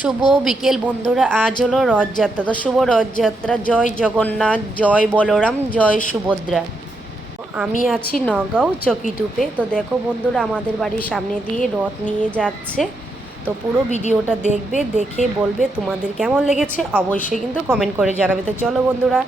শুভ বিকেল বন্ধুরা, আজ হলো রথযাত্রা। তো শুভ রথযাত্রা। জয় জগন্নাথ, জয় বলরাম, জয় সুভদ্রা। আমি আছি নগাঁও চকিটুপে। তো দেখো বন্ধুরা, আমাদের বাড়ির সামনে দিয়ে রথ নিয়ে যাচ্ছে। তো পুরো ভিডিওটা দেখবে, দেখে বলবে তোমাদের কেমন লেগেছে। অবশ্যই কিন্তু কমেন্ট করে জানাবে। তো চলো বন্ধুরা।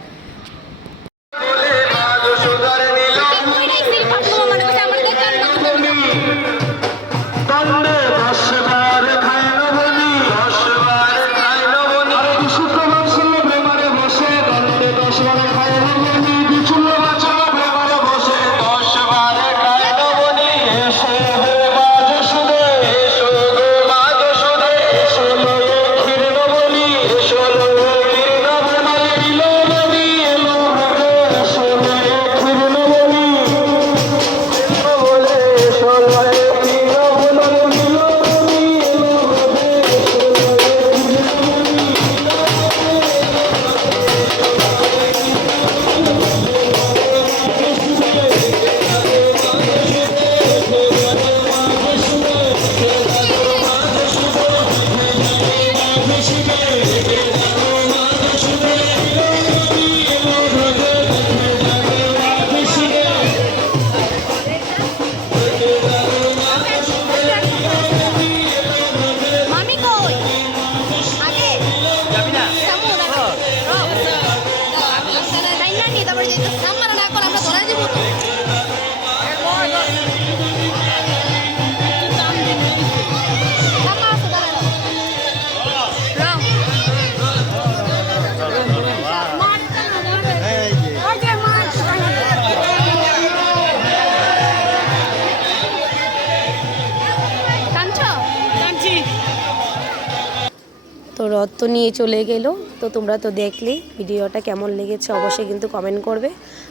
তো রথ তো নিয়ে চলে গেল। তো তোমরা তো দেখলে ভিডিওটা কেমন লেগেছে অবশ্যই কিন্তু কমেন্ট করবে।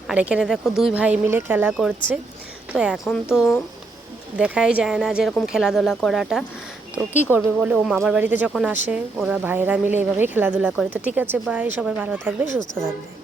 আর এখানে দেখো দুই ভাই মিলে খেলা করছে। তো এখন তো দেখাই যায় না যেরকম খেলাধুলা করাটা। তো কি করবে বলে, ও মামার বাড়িতে যখন আসে ওরা ভাইয়েরা মিলে এইভাবেই খেলাধুলা করে। তো ঠিক আছে, বাই, সবাই ভালো থাকবে, সুস্থ থাকবে।